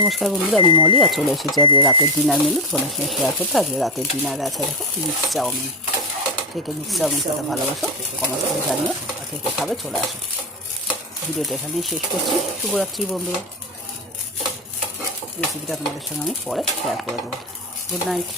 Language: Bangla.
নমস্কার বন্ধুরা, আমি মলি আর চলে এসেছি আজকে রাতের ডিনার মেনু তোমাদের সঙ্গে শেয়ার করতে। আজকে রাতের ডিনারে আছে দেখো মিক্স চাউমিন। কে কে মিক্স চাউমিন খেতে ভালোবাসো কমেন্ট করে জানিও, আর কে কে খাবে চলে আসো। ভিডিওটা এখানেই শেষ করছি। শুভরাত্রি বন্ধুরা। রেসিপিটা তোমাদের সঙ্গে আমি পরে শেয়ার করে দেবো। Good night.